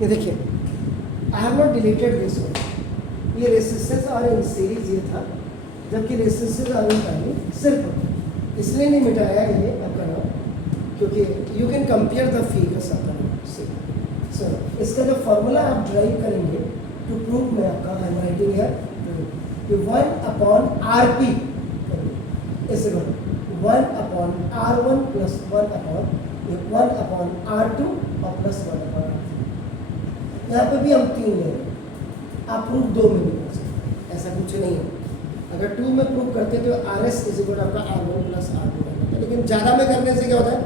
ये देखिए, I have not deleted this one, ये रेसिस्टेंस आर इन सीरीज ये था, जबकि रेसिस्टेंस आर इन पैरेलल सिर्फ इसलिए नहीं मिटाया ये आपका नाम, क्योंकि you can compare the figures आपका नाम से। सो इसका जो फॉर्मूला आप ड्राइव करेंगे टू प्रूव में आपका आई एम राइटिंग हियर कि 1/RP ऐसे करो 1/R1 प्लस 1/R2 और प्लस 1/R3। यहाँ पे भी हम 3 ले रहे हैं, आप प्रूफ 2 में भी कर सकते, ऐसा कुछ नहीं है। अगर 2 में प्रूव करते तो RS इज इक्वल आपका R1 प्लस R2 है, लेकिन ज़्यादा में करने से क्या होता है,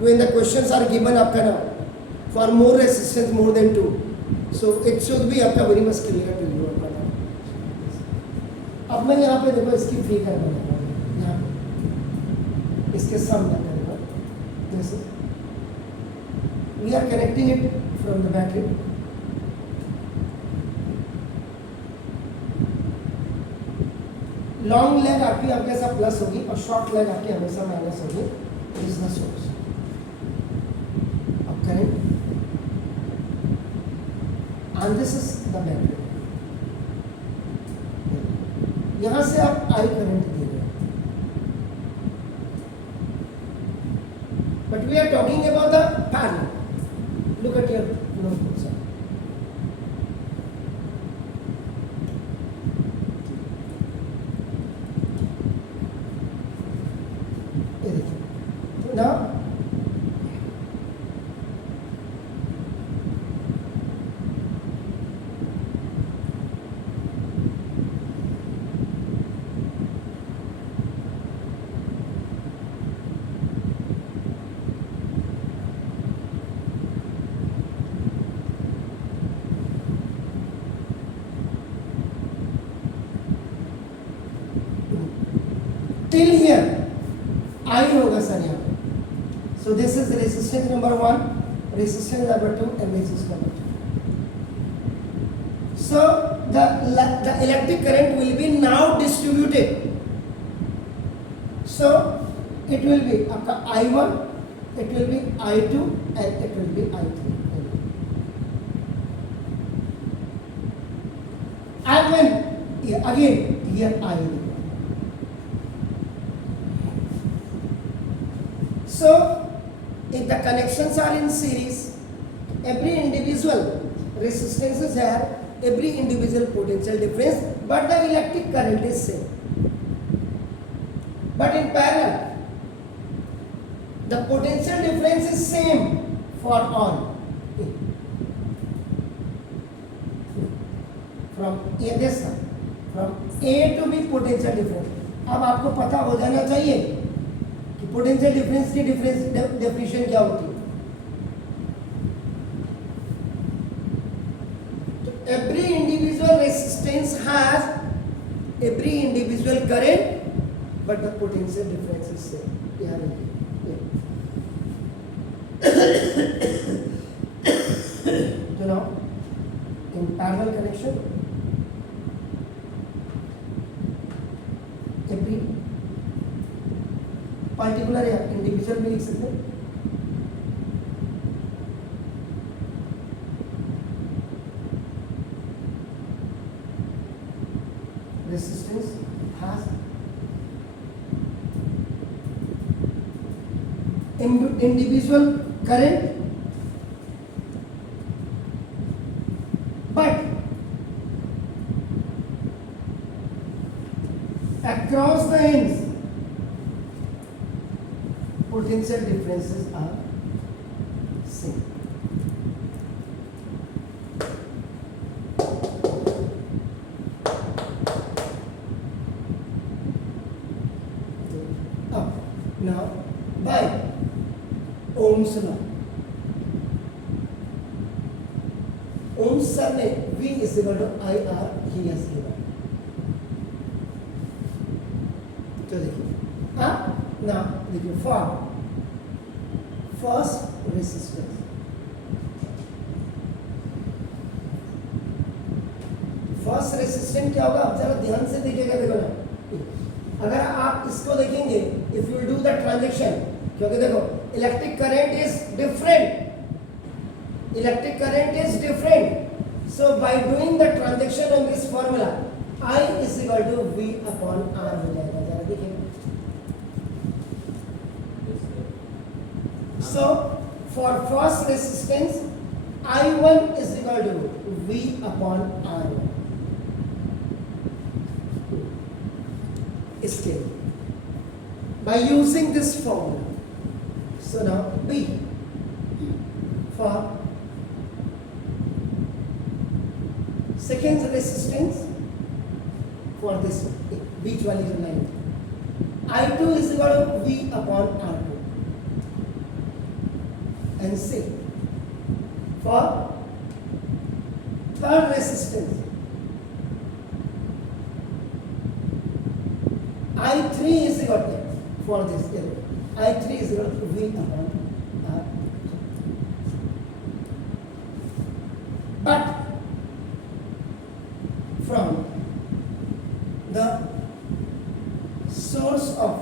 when the questions are given आपका ना for more resistance more than 2, so it should be आपका very much clear to you आपका ना। अब मैं यहाँ पे देखो इसकी फिगर बनाऊंगा, यहाँ पे इसके सामने करूँगा, जैसे we are connecting it from the battery, long leg आपकी हमेशा प्लस होगी और शॉर्ट लेग आपकी हमेशा माइनस होगी। This is the source of current and this is the battery. यहां से आप आई करंट दे रहे हैं, but we are talking about the parallel. Look at your notebook sir, now till here I होगा सर यहाँ। So this is resistance number 1, resistance number 2 and resistance number 2. So the electric current will be now distributed. So it will be आपका I1, it will be I2 and it will be I3. And when again here I will be. So if the connections are in series, every individual resistances have every individual potential difference, but the electric current is same. But in parallel, the potential difference is same for all. From A to B potential difference. अब आपको पता हो जाना चाहिए कि potential difference की डेफिनेशन क्या होती है। तो every individual resistance has every individual current, but the potential difference is same. याद रखिए। तो now in parallel connection every particular या इंडिविजुअल भी लिख सकते हैं। Resistance has individual current, but across the ends potential differences are same. Now by Ohm's law, Ohm's law में V is equal to IR he has given. तो देखिए now देखिए form first resistance, first resistance क्या होगा, आप जरा ध्यान से देखिएगा। देखो ना, अगर आप इसको देखेंगे, if you do the transaction, क्योंकि देखो electric current is different electric current is different. So by doing the transaction on this formula, I is equal to V upon R हो जाएगा. जरा देखिए. So for first resistance, I1 is equal to V upon R1. Scale. By using this formula. So now B for second resistance for this beach wali line. I2 is equal to V upon R2. And C for third resistance, I3 is equal to, for this I3 is equal to V upon R. But from the source of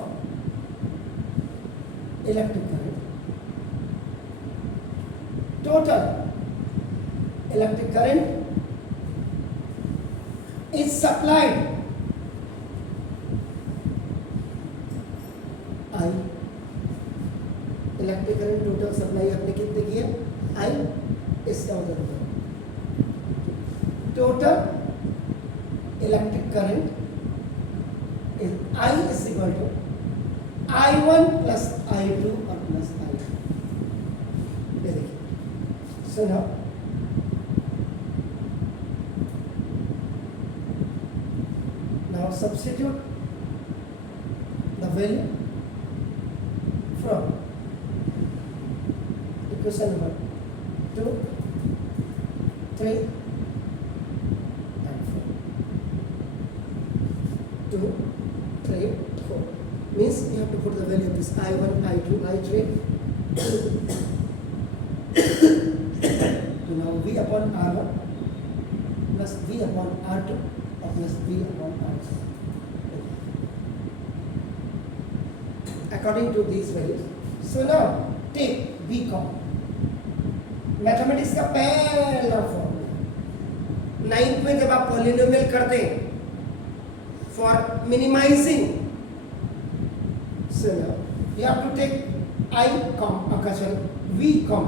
electric current, total electric current is supplied I. Electric current total supply आपने कितने की है? I. इसका मतलब total electric current is I is equal to I1 plus I2 और plus I2. ये देखिए. So now substitute the value from equation number 2, 3 and 4. 2, 3, 4 means you have to put the value of this I1, I2, I3 to now V upon R1 plus V upon R2 or plus V upon R2 according to these values. So now take BCom. Mathematics का पहला formula 9th में जब आप polynomial करते हैं for minimizing, so now you have to take I comma V comma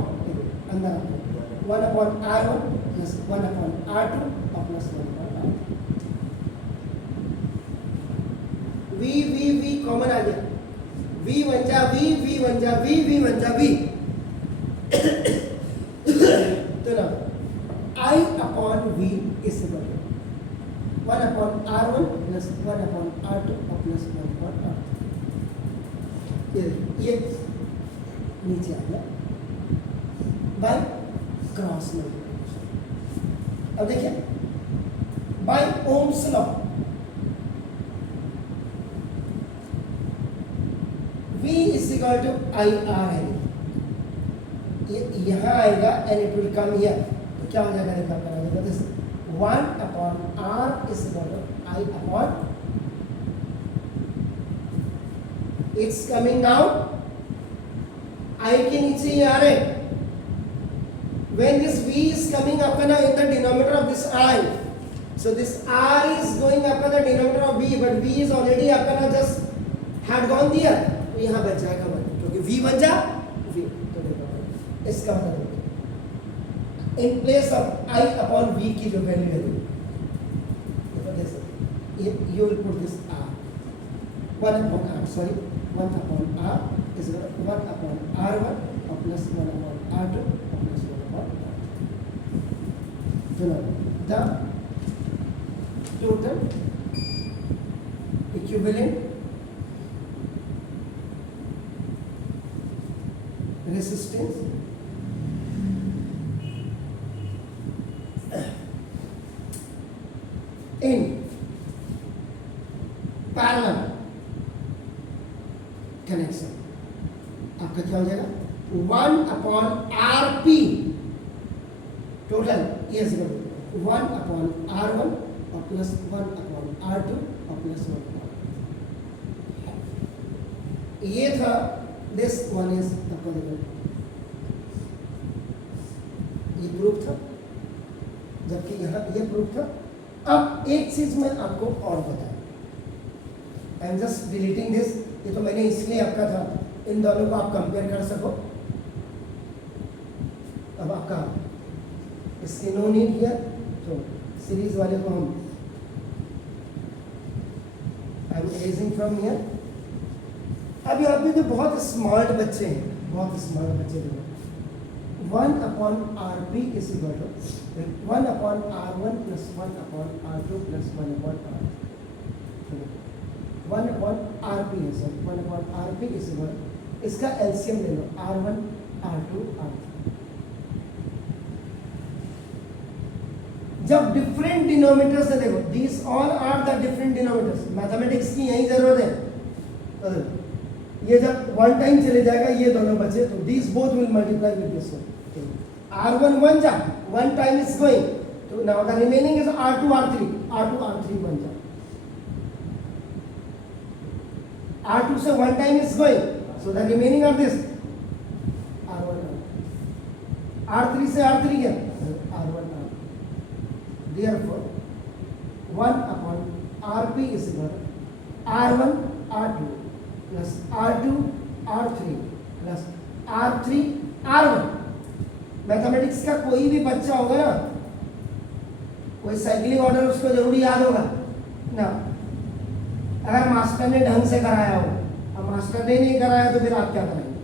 अंदर 1 upon R1 plus 1 upon R2 और plus 1 upon R2. V common आ गया. V बन जा V, V बन जा V, V बन जा V. तो ना I upon V is equal to 1 upon R1 plus 1 upon R2 और plus 1 upon R2. ये नीचे आ गया बाय क्रॉस मल्टीप्लिकेशन. अब देखिए by Ohm's law V is equal to IR है. ये यहाँ आएगा and it will come here. तो क्या हो जाएगा? देखा करेंगे दिस 1 upon R is equal to I upon. It's coming down. I के नीचे ही आ रहे. When this V is coming up in the denominator of this I, so this R is going up in the denominator of V, but V is already up and just had gone there. तो यहाँ बच जाएगा 1 क्योंकि V बन जा V. तो देखो इसका मतलब in place of I upon V की जो वैल्यू है देखो जैसे you will put this R 1 upon R, sorry 1 upon R is 1 upon R1 और plus 1 upon R2 और plus 1 upon R2. तो now the total equivalent resistance in parallel connection आपका क्या हो जाएगा? 1 upon RP total is 1 upon R1 और plus 1 upon R2 और plus 1 upon. ये था. This one is the polygon. ये प्रूफ था, जबकि यहाँ ये प्रूफ था। अब एक चीज मैं आपको और बताऊं, I am just deleting this, ये तो मैंने इसलिए आपका था, इन दोनों को आप कंपेयर कर सको। अब आपका इसकी नो नीड हियर, तो सीरीज वाले को हम I am erasing from here. अब यहाँ पे जो बहुत स्मार्ट बच्चे हैं, बहुत स्मार्ट बच्चे देखो, 1/RP is equal to 1/R1 plus 1/R2 plus 1/R3। 1/RP है सर, 1/RP इज इक्वल, इसका एलसीएम ले लो, R1 R2 R3। जब डिफरेंट डिनोमिनेटर्स है, देखो these all are the different denominators, mathematics की यही जरूरत है। तो ये जब वन टाइम चले जाएगा ये दोनों बचे, तो these both will multiply with this one. R1 1 जा, वन टाइम इज गोइंग, तो now the remaining is R2 R3, R2 R3 1 जा, R2 से one time is going, so the remaining are this R1 R3 से R3 गया, R1 R। Therefore 1/RP is equal to R1 R2 plus R2 R3 plus R3 R1। Mathematics का कोई भी बच्चा होगा ना, कोई साइक्लिंग ऑर्डर उसको जरूरी याद होगा ना, अगर मास्टर ने ढंग से कराया हो। अब मास्टर ने नहीं कराया तो फिर आप क्या करेंगे,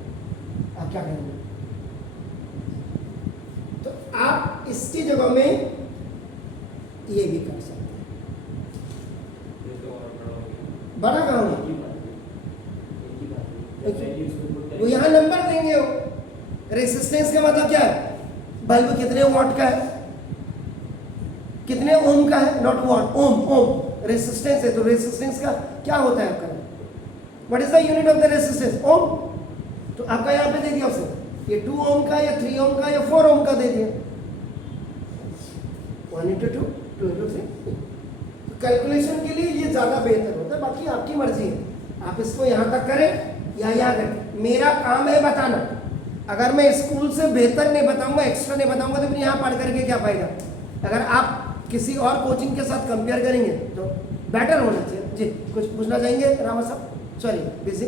आप क्या करेंगे? तो आप इसकी जगह में ये भी कर सकते हैं। बड़ा कहाँ होगा, वो यहाँ नंबर देंगे। रेसिस्टेंस का मतलब क्या है, बल्ब कितने वाट का है, कितने ओम का है, नॉट वाट, ओम, ओम रेसिस्टेंस है, तो रेसिस्टेंस का क्या होता है आपका, what is the unit of the resistance, ohm. तो आपका यहाँ पे दे दिया उसने, ये 2 ओम का या 3 ओम का या 4 ओम का दे दिया, 1 × 2 2 × 3। कैलकुलेशन के लिए ये ज़्यादा बेहतर होता है, बाकी आपकी मर्जी है, आप इसको यहाँ तक करें या यहाँ करें, मेरा काम है बताना। अगर मैं स्कूल से बेहतर नहीं बताऊंगा, एक्स्ट्रा नहीं बताऊंगा, तो फिर यहाँ पढ़ करके क्या फायदा। अगर आप किसी और कोचिंग के साथ कंपेयर करेंगे तो बेटर होना चाहिए। जी कुछ पूछना चाहेंगे रामा साहब? Sorry busy.